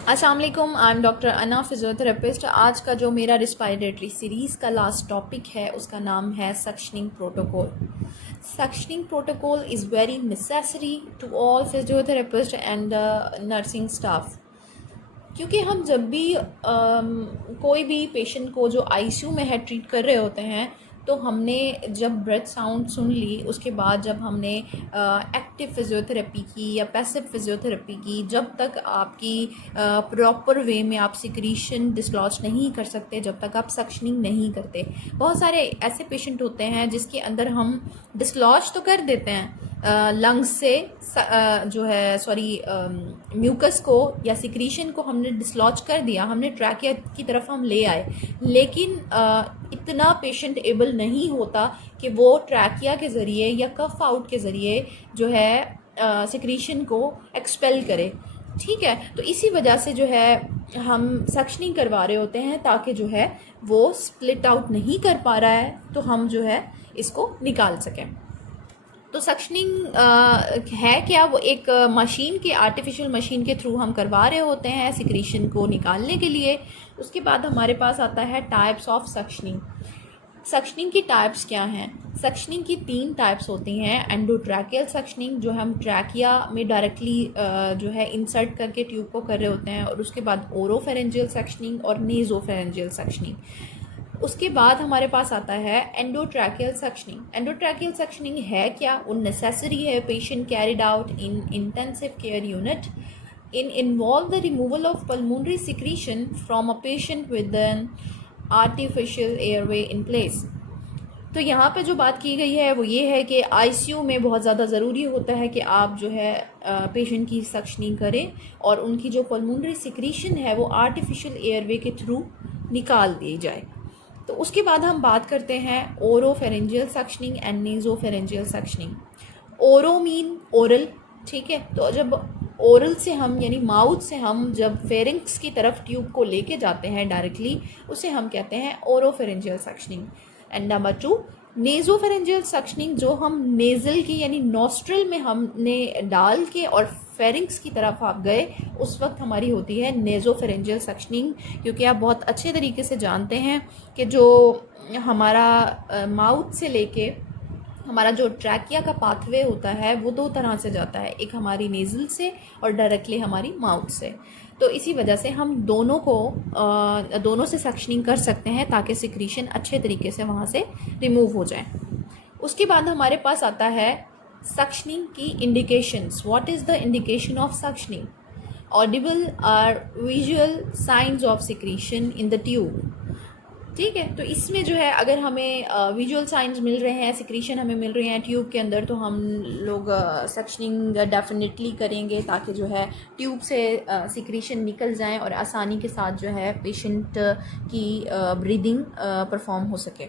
अस्सलाम वालेकुम, I am doctor Ana, physiotherapist. आज का जो मेरा रिस्पायरेटरी सीरीज़ का लास्ट टॉपिक है उसका नाम है suctioning protocol. Suctioning protocol is very necessary to all physiotherapist and nursing staff, क्योंकि हम जब भी कोई भी पेशेंट को जो आईसीयू में है ट्रीट कर रहे होते हैं, तो हमने जब ब्रेथ साउंड सुन ली, उसके बाद जब हमने एक्टिव फिजियोथेरेपी की या पैसिव फिजियोथेरेपी की, जब तक आपकी प्रॉपर वे में आप सिक्रीशन डिसलॉज नहीं कर सकते, जब तक आप सक्शनिंग नहीं करते। बहुत सारे ऐसे पेशेंट होते हैं जिसके अंदर हम डिसलॉज तो कर देते हैं लंग्स से, जो है सॉरी म्यूकस को या सिक्रीशन को हमने डिसलॉज कर दिया, हमने ट्रैकिया की तरफ हम ले आए, लेकिन इतना पेशेंट एबल नहीं होता कि वो ट्रैकिया के ज़रिए या कफ आउट के ज़रिए जो है सिक्रीशन को एक्सपेल करे। ठीक है, तो इसी वजह से जो है हम सक्शनिंग करवा रहे होते हैं, ताकि जो है वो स्प्लिट आउट नहीं कर पा रहा है तो हम जो है इसको निकाल सकें। तो सक्शनिंग है क्या? वो एक मशीन के, आर्टिफिशियल मशीन के थ्रू हम करवा रहे होते हैं सिक्रीशन को निकालने के लिए। उसके बाद हमारे पास आता है टाइप्स ऑफ सक्शनिंग। सक्शनिंग की टाइप्स क्या हैं? सक्शनिंग की 3 टाइप्स होती हैं। एंडोट्रैकियल सक्शनिंग, जो हम ट्रैकिया में डायरेक्टली जो है इंसर्ट करके ट्यूब को कर रहे होते हैं, और उसके बाद ओरोफेरेंजियल सक्शनिंग और नेज़ोफेरेंजियल सक्शनिंग। उसके बाद हमारे पास आता है एंडोट्रैकियल सक्शनिंग। एंडोट्रैकियल सक्शनिंग है क्या? वो नेसेसरी है patient carried out in intensive care unit in involve the removal of pulmonary secretion from a patient with an artificial airway in place. तो यहाँ पे जो बात की गई है वो ये है कि आईसीयू में बहुत ज़्यादा ज़रूरी होता है कि आप जो है पेशेंट की सक्शनिंग करें और उनकी जो पल्मोनरी सिक्रीशन है वो आर्टिफिशियल एयरवे के थ्रू निकाल दी जाए। तो उसके बाद हम बात करते हैं ओरोफेरेंजियल सक्शनिंग एंड नेज़ोफेरेंजियल सक्शनिंग। ओरो मीन ओरल, ठीक है। तो जब ओरल से हम यानी माउथ से हम जब फेरिंक्स की तरफ ट्यूब को लेके जाते हैं डायरेक्टली, उसे हम कहते हैं oropharyngeal suctioning. And number 2 nasopharyngeal suctioning, जो हम नेज़ल की यानी नॉस्ट्रल में हमने डाल के और फेरिंक्स की तरफ आप गए, उस वक्त हमारी होती है नेज़ोफेरेंजियल सक्शनिंग। क्योंकि आप बहुत अच्छे तरीके से जानते हैं कि जो हमारा माउथ से लेके हमारा जो ट्रैकिया का पाथवे होता है वो 2 तरह से जाता है, एक हमारी नेज़ल से और डायरेक्टली हमारी माउथ से। तो इसी वजह से हम दोनों से सक्शनिंग कर सकते हैं ताकि सिक्रीशन अच्छे तरीके से वहाँ से रिमूव हो जाए। उसके बाद हमारे पास आता है सक्शनिंग की indications. What is the indication of suctioning? Audible और visual signs of secretion in the tube. ठीक है, तो इसमें जो है अगर हमें विजुअल साइंस मिल रहे हैं, सिक्रीशन हमें मिल रही हैं ट्यूब के अंदर, तो हम लोग सक्शनिंग डेफिनेटली करेंगे ताकि जो है ट्यूब से सिक्रीशन निकल जाएं और आसानी के साथ जो है पेशेंट की ब्रीदिंग परफॉर्म हो सके।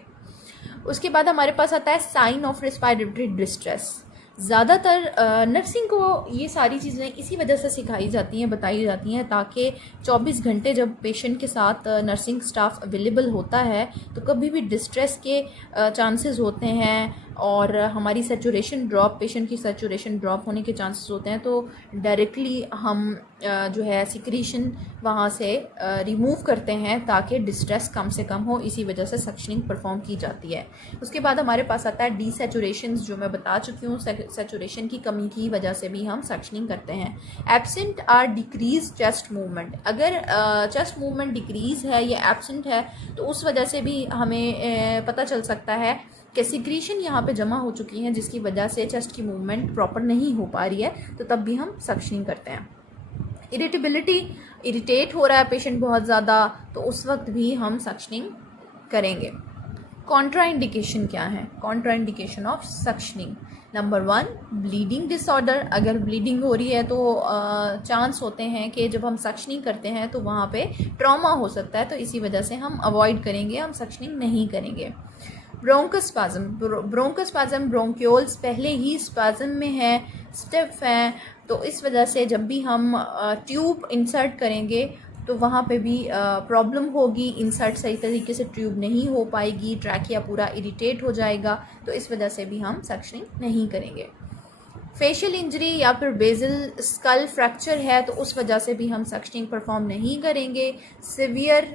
उसके बाद हमारे पास आता है साइन ऑफ रेस्पिरेटरी डिस्ट्रेस। ज़्यादातर नर्सिंग को ये सारी चीज़ें इसी वजह से सिखाई जाती हैं, बताई जाती हैं, ताकि 24 घंटे जब पेशेंट के साथ नर्सिंग स्टाफ अवेलेबल होता है तो कभी भी डिस्ट्रेस के चांसेस होते हैं और हमारी सेचुरेशन ड्रॉप, पेशेंट की सेचुरेशन ड्रॉप होने के चांसेस होते हैं। तो डायरेक्टली हम जो है सिक्रीशन वहाँ से रिमूव करते हैं ताकि डिस्ट्रेस कम से कम हो। इसी वजह से सक्शनिंग परफॉर्म की जाती है। उसके बाद हमारे पास आता है डीसेचुरेशन, जो मैं बता चुकी हूँ, सेचुरेशन की कमी की वजह से भी हम सक्शनिंग करते हैं। Absent or decrease chest movement. अगर चेस्ट मूवमेंट डिक्रीज है या एब्सेंट है तो उस वजह से भी हमें पता चल सकता है कि सिक्रीशन यहाँ पे जमा हो चुकी है, जिसकी वजह से चेस्ट की मूवमेंट प्रॉपर नहीं हो पा रही है, तो तब भी हम सक्शनिंग करते हैं। इरिटेबिलिटी, इरिटेट हो रहा है पेशेंट बहुत ज़्यादा, तो उस वक्त भी हम सक्शनिंग करेंगे। कॉन्ट्राइंडिकेशन क्या है? Contraindication of suctioning. Number 1 bleeding disorder. अगर ब्लीडिंग हो रही है तो चांस होते हैं कि जब हम सक्शनिंग करते हैं तो वहाँ पे ट्रॉमा हो सकता है, तो इसी वजह से हम अवॉइड करेंगे, हम सक्शनिंग नहीं करेंगे। ब्रोंकोस्पाज्म, ब्रोंकोस्पाज्म ब्रोंक्योल्स पहले ही स्पाज्म में है, स्टिफ हैं, तो इस वजह से जब भी हम ट्यूब इंसर्ट करेंगे तो वहाँ पे भी प्रॉब्लम होगी, इंसर्ट सही तरीके से ट्यूब नहीं हो पाएगी, ट्रैकिया पूरा इरिटेट हो जाएगा, तो इस वजह से भी हम सक्शनिंग नहीं करेंगे। फेशियल इंजरी या फिर बेजल स्कल फ्रैक्चर है तो उस वजह से भी हम सक्शनिंग परफॉर्म नहीं करेंगे। सिवियर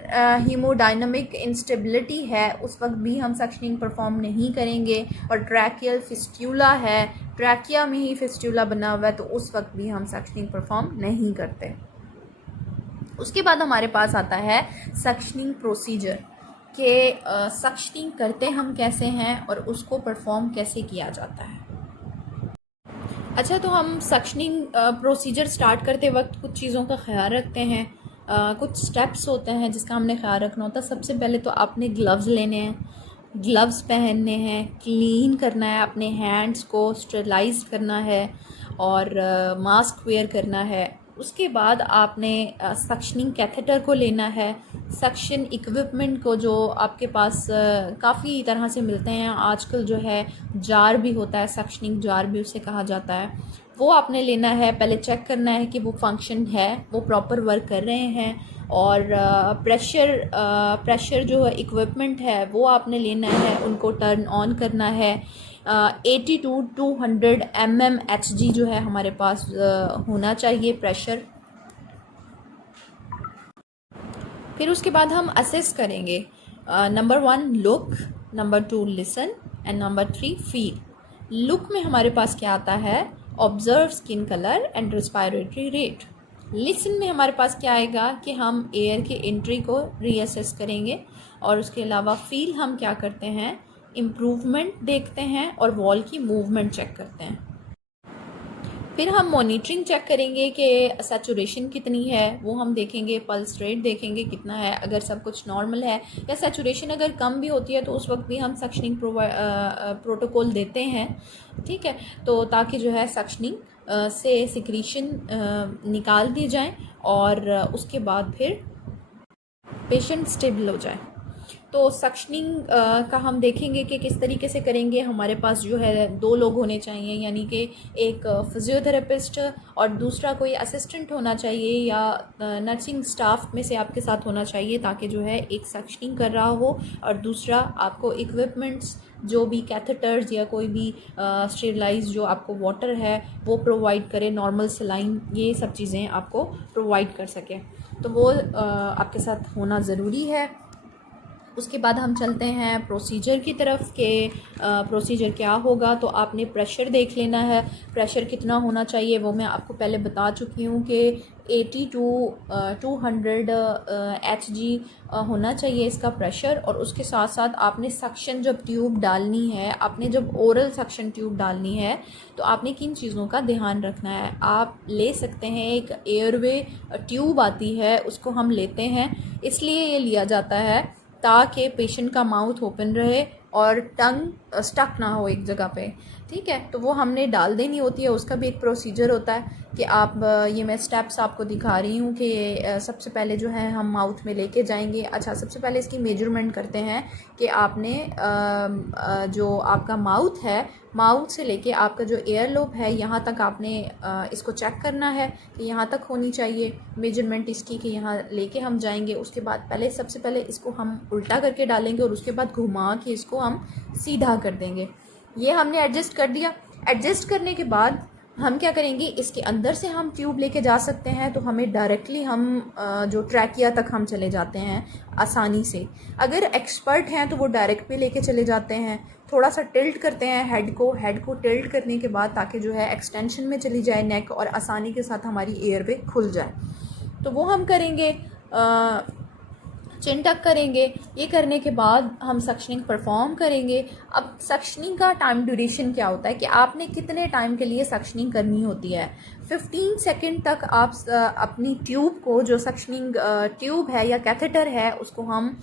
हीमोडायनामिक इंस्टेबिलिटी है उस वक्त भी हम सक्शनिंग परफॉर्म नहीं करेंगे। और ट्रैकियल फिस्टूला है, ट्रैकिया में ही फिस्टूला बना हुआ है तो उस वक्त भी हम सक्शनिंग परफॉर्म नहीं करते। उसके बाद हमारे पास आता है सक्शनिंग प्रोसीजर कि सक्शनिंग करते हम कैसे हैं और उसको परफॉर्म कैसे किया जाता है। अच्छा, तो हम सक्शनिंग प्रोसीजर स्टार्ट करते वक्त कुछ चीज़ों का ख्याल रखते हैं। कुछ स्टेप्स होते हैं जिसका हमने ख्याल रखना होता है। सबसे पहले तो आपने ग्लव्स लेने हैं, ग्लव्स पहनने हैं, क्लीन करना है अपने हैंड्स को, स्टरलाइज करना है और मास्क वेयर करना है। उसके बाद आपने सक्शनिंग कैथेटर को लेना है, सक्शन इक्विपमेंट को जो आपके पास काफ़ी तरह से मिलते हैं आजकल, जो है जार भी होता है, सक्शनिंग जार भी उसे कहा जाता है, वो आपने लेना है। पहले चेक करना है कि वो फंक्शन है, वो प्रॉपर वर्क कर रहे हैं। और प्रेशर जो है इक्विपमेंट है वो आपने लेना है, उनको टर्न ऑन करना है। 80 to 200 mmHg जो है हमारे पास होना चाहिए प्रेशर। फिर उसके बाद हम असेस करेंगे। Number 1 look, number 2 listen and number 3 feel. Look में हमारे पास क्या आता है? Observe skin colour and respiratory rate. Listen में हमारे पास क्या आएगा कि हम एयर के एंट्री को रीअसेस करेंगे। और उसके अलावा फील हम क्या करते हैं? इम्प्रूवमेंट देखते हैं और वॉल की मूवमेंट चेक करते हैं। फिर हम मॉनिटरिंग चेक करेंगे कि सैचुरेशन कितनी है, वो हम देखेंगे। पल्स रेट देखेंगे कितना है, अगर सब कुछ नॉर्मल है या सैचुरेशन अगर कम भी होती है तो उस वक्त भी हम सक्शनिंग प्रोटोकॉल देते हैं। ठीक है, तो ताकि जो है सक्शनिंग से सिक्रीशन निकाल दी जाए और उसके बाद फिर पेशेंट स्टेबल हो जाए। तो सक्शनिंग का हम देखेंगे कि किस तरीके से करेंगे। हमारे पास जो है 2 लोग होने चाहिए, यानी कि एक फिजियोथेरेपिस्ट और दूसरा कोई असिस्टेंट होना चाहिए या नर्सिंग स्टाफ में से आपके साथ होना चाहिए, ताकि जो है एक सक्शनिंग कर रहा हो और दूसरा आपको इक्विपमेंट्स जो भी कैथेटर्स या कोई भी स्टेरिलाइज जो आपको वाटर है वो प्रोवाइड करे, नॉर्मल सलाइन, ये सब चीज़ें आपको प्रोवाइड कर सके। तो वो आपके साथ होना ज़रूरी है। उसके बाद हम चलते हैं प्रोसीजर की तरफ के प्रोसीजर क्या होगा। तो आपने प्रेशर देख लेना है, प्रेशर कितना होना चाहिए वो मैं आपको पहले बता चुकी हूँ कि 80 to 200 Hg होना चाहिए इसका प्रेशर। और उसके साथ साथ आपने सक्शन जब ट्यूब डालनी है, आपने जब ओरल सक्शन ट्यूब डालनी है तो आपने किन चीज़ों का ध्यान रखना है। आप ले सकते हैं, एक एयरवे ट्यूब आती है उसको हम लेते हैं, इसलिए ये लिया जाता है ताकि पेशेंट का माउथ ओपन रहे और टंग स्टक ना हो एक जगह पे। ठीक है, तो वो हमने डाल देनी होती है। उसका भी एक प्रोसीजर होता है कि आप ये मैं स्टेप्स आपको दिखा रही हूँ कि सबसे पहले जो है हम माउथ में लेके जाएंगे। अच्छा, सबसे पहले इसकी मेजरमेंट करते हैं कि आपने जो आपका माउथ है, माउथ से लेके आपका जो एयर लोब है यहाँ तक आपने इसको चेक करना है कि यहाँ तक होनी चाहिए मेजरमेंट इसकी, कि यहाँ लेके हम जाएंगे। उसके बाद सबसे पहले इसको हम उल्टा करके डालेंगे और उसके बाद घुमा के इसको हम सीधा कर देंगे। ये हमने एडजस्ट कर दिया। एडजस्ट करने के बाद हम क्या करेंगे, इसके अंदर से हम ट्यूब लेके जा सकते हैं तो हमें डायरेक्टली हम जो ट्रैकिया तक हम चले जाते हैं आसानी से। अगर एक्सपर्ट हैं तो वो डायरेक्ट पे लेके चले जाते हैं। थोड़ा सा टिल्ट करते हैं हेड को टिल्ट करने के बाद ताकि जो है एक्सटेंशन में चली जाए नेक और आसानी के साथ हमारी एयरवे खुल जाए। तो वो हम करेंगे, चिन टक करेंगे। ये करने के बाद हम सक्शनिंग परफॉर्म करेंगे। अब सक्शनिंग का टाइम ड्यूरेशन क्या होता है कि आपने कितने टाइम के लिए सक्शनिंग करनी होती है। 15 सेकंड तक आप अपनी ट्यूब को, जो सक्शनिंग ट्यूब है या कैथेटर है, उसको हम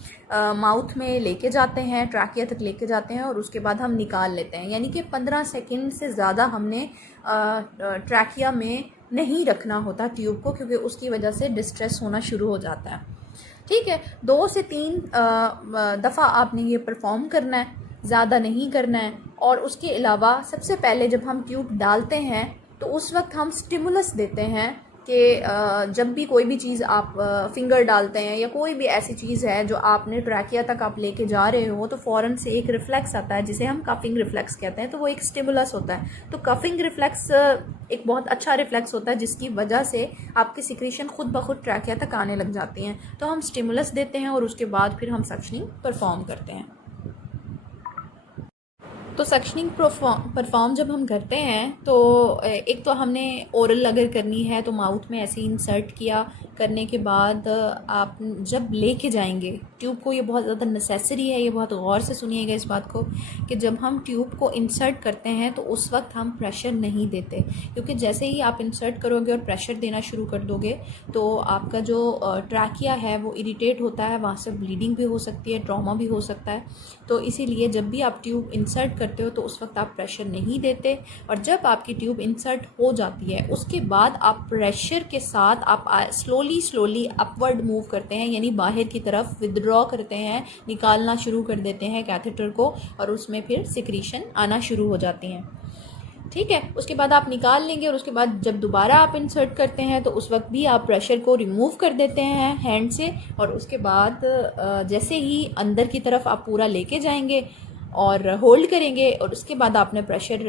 माउथ में लेके जाते हैं, ट्रैकिया तक लेके जाते हैं और उसके बाद हम निकाल लेते हैं। यानी कि 15 सेकंड से ज़्यादा हमने ट्रैकिया में नहीं रखना होता ट्यूब को, क्योंकि उसकी वजह से डिस्ट्रेस होना शुरू हो जाता है। ठीक है, 2 से 3 दफ़ा आपने ये परफॉर्म करना है, ज़्यादा नहीं करना है। और उसके अलावा सबसे पहले जब हम ट्यूब डालते हैं तो उस वक्त हम स्टिमुलस देते हैं कि जब भी कोई भी चीज़ आप फिंगर डालते हैं या कोई भी ऐसी चीज़ है जो आपने ट्रैकिया तक आप लेके जा रहे हो, तो फ़ौरन से एक रिफ्लेक्स आता है जिसे हम कफिंग रिफ्लेक्स कहते हैं। तो वो एक स्टिमुलस होता है। तो कफिंग रिफ्लेक्स एक बहुत अच्छा रिफ्लेक्स होता है जिसकी वजह से आपकी सिक्रीशन खुद ब खुद ट्रैकिया तक आने लग जाती हैं। तो हम स्टिमुलस देते हैं और उसके बाद फिर हम सक्शनिंग परफॉर्म करते हैं। तो सक्शनिंग परफॉर्म जब हम करते हैं तो एक तो हमने ओरल अगर करनी है तो माउथ में ऐसे इंसर्ट किया, करने के बाद आप जब लेके जाएंगे ट्यूब को, ये बहुत ज़्यादा नेसेसरी है, ये बहुत गौर से सुनिएगा इस बात को कि जब हम ट्यूब को इंसर्ट करते हैं तो उस वक्त हम प्रेशर नहीं देते, क्योंकि जैसे ही आप इंसर्ट करोगे और प्रेशर देना शुरू कर दोगे तो आपका जो ट्रैकिया है वो इरिटेट होता है, वहाँ से ब्लीडिंग भी हो सकती है, ट्रॉमा भी हो सकता है। तो इसीलिए जब भी आप ट्यूब इंसर्ट करते हो तो उस वक्त आप प्रेशर नहीं देते, और जब आपकी ट्यूब इंसर्ट हो जाती है उसके बाद आप प्रेशर के साथ आप स्लोली अपवर्ड मूव करते हैं, यानी बाहर की तरफ विदड्रॉ करते हैं, निकालना शुरू कर देते हैं कैथेटर को, और उसमें फिर सिक्रीशन आना शुरू हो जाती हैं। ठीक है, उसके बाद आप निकाल लेंगे और उसके बाद जब दोबारा आप इंसर्ट करते हैं तो उस वक्त भी आप प्रेशर को रिमूव कर देते हैं हैंड से, और उसके बाद जैसे ही अंदर की तरफ आप पूरा लेके जाएंगे और होल्ड करेंगे, और उसके बाद आपने प्रेशर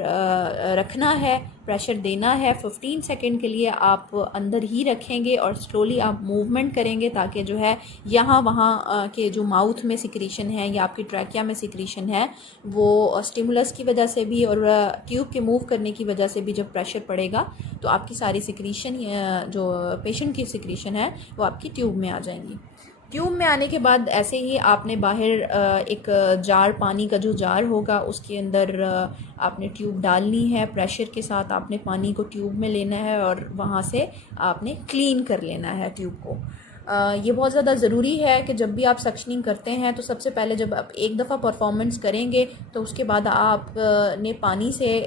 रखना है, प्रेशर देना है 15 सेकंड के लिए आप अंदर ही रखेंगे और स्लोली आप मूवमेंट करेंगे ताकि जो है यहाँ वहाँ के जो माउथ में सिक्रीशन है या आपकी ट्रैकिया में सिक्रीशन है वो स्टिमुलस की वजह से भी और ट्यूब के मूव करने की वजह से भी जब प्रेशर पड़ेगा तो आपकी सारी सिक्रीशन जो पेशेंट की सिक्रीशन है वो आपकी ट्यूब में आ जाएंगी। ट्यूब में आने के बाद ऐसे ही आपने बाहर एक जार, पानी का जो जार होगा उसके अंदर आपने ट्यूब डालनी है, प्रेशर के साथ आपने पानी को ट्यूब में लेना है और वहाँ से आपने क्लीन कर लेना है ट्यूब को। ये बहुत ज़्यादा ज़रूरी है कि जब भी आप सक्शनिंग करते हैं तो सबसे पहले जब आप एक दफ़ा परफॉर्मेंस करेंगे तो उसके बाद आप ने पानी से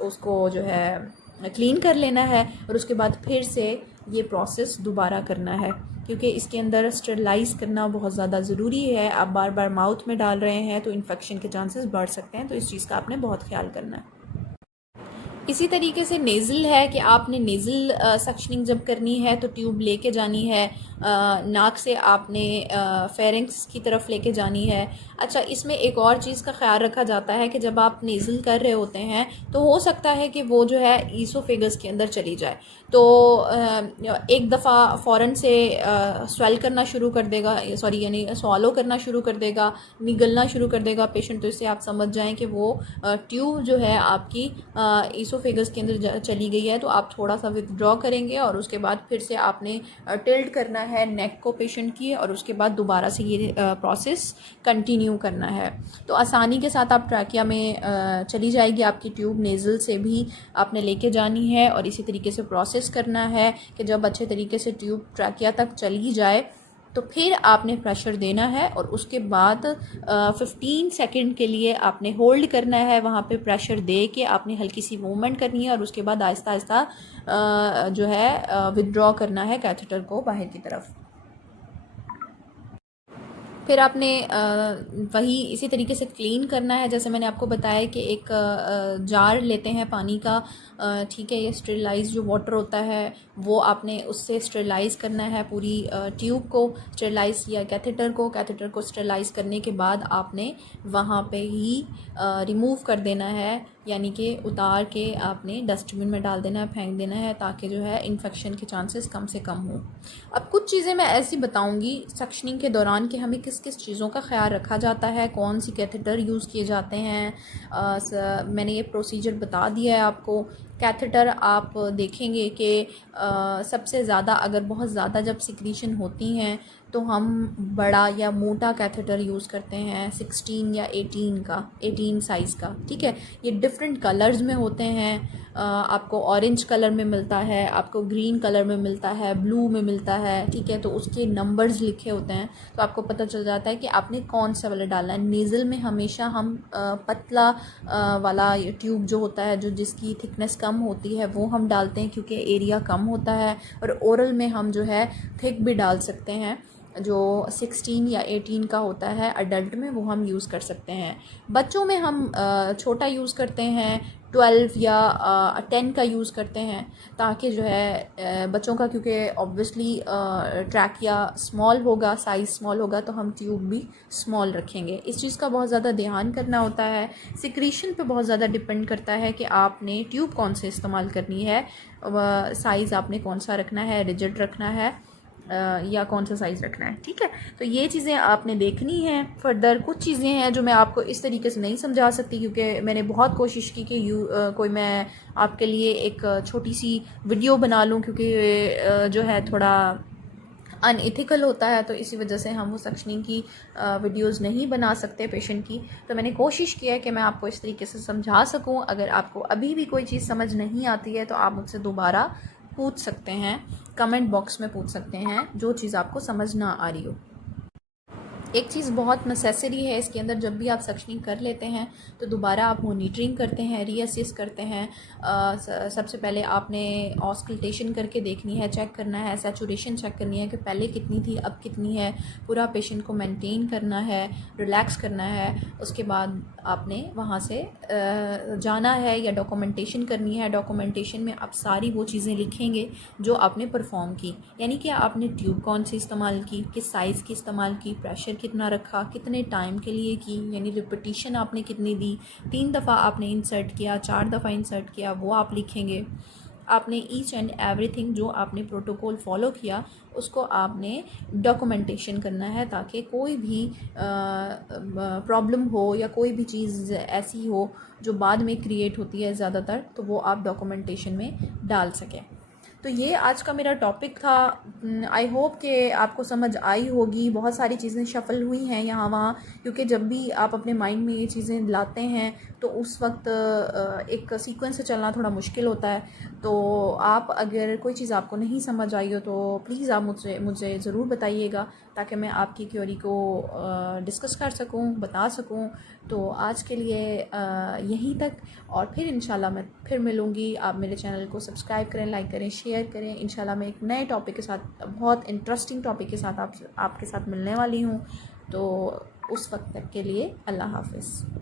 उसको जो है क्लीन कर लेना है, और उसके बाद फिर से ये प्रोसेस दोबारा करना है, क्योंकि इसके अंदर स्टरलाइज़ करना बहुत ज़्यादा ज़रूरी है। आप बार बार माउथ में डाल रहे हैं तो इन्फेक्शन के चांसेस बढ़ सकते हैं, तो इस चीज़ का आपने बहुत ख्याल करना है। इसी तरीके से नेज़ल है कि आपने नेज़ल सक्शनिंग जब करनी है तो ट्यूब लेके जानी है, नाक से आपने फेरिंक्स की तरफ लेके जानी है। अच्छा, इसमें एक और चीज़ का ख्याल रखा जाता है कि जब आप नेज़ल कर रहे होते हैं तो हो सकता है कि वो जो है ईसोफेगस के अंदर चली जाए, तो एक दफ़ा फ़ौरन से स्वेल करना शुरू कर देगा, यानी स्वॉलो करना शुरू कर देगा, निगलना शुरू कर देगा पेशेंट, तो इससे आप समझ जाएं कि वो ट्यूब जो है आपकी ईसोफेगस के अंदर चली गई है। तो आप थोड़ा सा विदड्रॉ करेंगे और उसके बाद फिर से आपने टिल्ट करना है नेक को पेशेंट की, और उसके बाद दोबारा से ये प्रोसेस कंटिन्यू करना है। तो आसानी के साथ आप ट्रैकिया में चली जाएगी आपकी ट्यूब, नेज़ल से भी आपने लेके जानी है और इसी तरीके से प्रोसेस करना है कि जब अच्छे तरीके से ट्यूब ट्रैकिया तक चली जाए तो फिर आपने प्रेशर देना है, और उसके बाद 15 सेकंड के लिए आपने होल्ड करना है, वहाँ पे प्रेशर दे के आपने हल्की सी मूवमेंट करनी है, और उसके बाद आहिस्ता आहिस्ता जो है विदड्रॉ करना है कैथेटर को बाहर की तरफ। फिर आपने वही इसी तरीके से क्लीन करना है, जैसे मैंने आपको बताया कि एक जार लेते हैं पानी का, ठीक है, ये स्टेरिलाइज जो वाटर होता है वो आपने उससे स्टेरिलाइज़ करना है पूरी ट्यूब को, स्टेरिलाइज़ किया कैथेटर को स्टेरिलाइज़ करने के बाद आपने वहाँ पे ही रिमूव कर देना है, यानी कि उतार के आपने डस्टबिन में डाल देना है, फेंक देना है, ताकि जो है इन्फेक्शन के चांसेस कम से कम हों। अब कुछ चीज़ें मैं ऐसी बताऊंगी सक्शनिंग के दौरान कि हमें किस किस चीज़ों का ख्याल रखा जाता है, कौन सी कैथेटर यूज़ किए जाते हैं। मैंने ये प्रोसीजर बता दिया है आपको। कैथेटर आप देखेंगे कि सबसे ज़्यादा अगर बहुत ज़्यादा जब सिक्रीशन होती हैं तो हम बड़ा या मोटा कैथेटर यूज़ करते हैं, 16 या 18 साइज़ का, ठीक है। ये डिफरेंट कलर्स में होते हैं, आपको ऑरेंज कलर में मिलता है, आपको ग्रीन कलर में मिलता है, ब्लू में मिलता है, ठीक है। तो उसके नंबर्स लिखे होते हैं तो आपको पता चल जाता है कि आपने कौन सा वाला डालना है। नेज़ल में हमेशा हम पतला वाला ट्यूब जो होता है, जो जिसकी थिकनेस कम होती है वो हम डालते हैं क्योंकि एरिया कम होता है, और ओरल में हम जो है थिक भी डाल सकते हैं, जो 16 या 18 का होता है अडल्ट में वो हम यूज़ कर सकते हैं। बच्चों में हम छोटा यूज़ करते हैं, 12 या 10 का यूज़ करते हैं, ताकि जो है बच्चों का, क्योंकि ऑब्वियसली ट्रैकिया स्मॉल होगा, साइज़ स्मॉल होगा, तो हम ट्यूब भी स्मॉल रखेंगे। इस चीज़ का बहुत ज़्यादा ध्यान करना होता है। सिक्रीशन पे बहुत ज़्यादा डिपेंड करता है कि आपने ट्यूब कौन से इस्तेमाल करनी है, साइज़ आपने कौन सा रखना है, रिजिड रखना है या कौन सा साइज़ रखना है, ठीक है। तो ये चीज़ें आपने देखनी हैं। फर्दर कुछ चीज़ें हैं जो मैं आपको इस तरीके से नहीं समझा सकती, क्योंकि मैंने बहुत कोशिश की कि कोई मैं आपके लिए एक छोटी सी वीडियो बना लूँ, क्योंकि जो है थोड़ा अनएथिकल होता है, तो इसी वजह से हम वो सक्शनिंग की वीडियोस नहीं बना सकते पेशेंट की। तो मैंने कोशिश किया है कि मैं आपको इस तरीके से समझा सकूं। अगर आपको अभी भी कोई चीज़ समझ नहीं आती है तो आप मुझसे दोबारा पूछ सकते हैं, कमेंट बॉक्स में पूछ सकते हैं जो चीज़ आपको समझ ना आ रही हो। एक चीज़ बहुत नेसेसरी है इसके अंदर, जब भी आप सक्शनिंग कर लेते हैं तो दोबारा आप मॉनिटरिंग करते हैं, रीअसेस करते हैं। सबसे पहले आपने ऑस्कल्टेशन करके देखनी है, चेक करना है, सैचुरेशन चेक करनी है कि पहले कितनी थी अब कितनी है। पूरा पेशेंट को मेंटेन करना है, रिलैक्स करना है। उसके बाद आपने वहाँ से जाना है या डॉक्यूमेंटेशन करनी है। डॉक्यूमेंटेशन में आप सारी वो चीज़ें लिखेंगे जो आपने परफॉर्म की, यानी कि आपने ट्यूब कौन सी इस्तेमाल की, किस साइज़ की इस्तेमाल की, प्रेशर कितना रखा, कितने टाइम के लिए की, यानी रिपीटिशन आपने कितनी दी, 3 दफ़ा आपने इंसर्ट किया, 4 दफ़ा इंसर्ट किया, वो आप लिखेंगे। आपने ईच एंड एवरीथिंग जो आपने प्रोटोकॉल फॉलो किया उसको आपने डॉक्यूमेंटेशन करना है, ताकि कोई भी प्रॉब्लम हो या कोई भी चीज़ ऐसी हो जो बाद में क्रिएट होती है ज़्यादातर, तो वो आप डॉक्यूमेंटेशन में डाल सकें। तो ये आज का मेरा टॉपिक था। आई होप कि आपको समझ आई होगी। बहुत सारी चीज़ें शफ़ल हुई हैं यहाँ वहाँ, क्योंकि जब भी आप अपने माइंड में ये चीज़ें लाते हैं तो उस वक्त एक सीक्वेंस से चलना थोड़ा मुश्किल होता है। तो आप अगर कोई चीज़ आपको नहीं समझ आई हो तो प्लीज़ आप मुझे ज़रूर बताइएगा, ताकि मैं आपकी क्वेरी को डिस्कस कर सकूं, बता सकूं। तो आज के लिए यहीं तक, और फिर इंशाल्लाह मैं फिर मिलूँगी। आप मेरे चैनल को सब्सक्राइब करें, लाइक करें, शेयर करें। इंशाल्लाह मैं एक नए टॉपिक के साथ, बहुत इंटरेस्टिंग टॉपिक के साथ आपके साथ मिलने वाली हूँ। तो उस वक्त तक के लिए अल्लाह हाफ़िज़।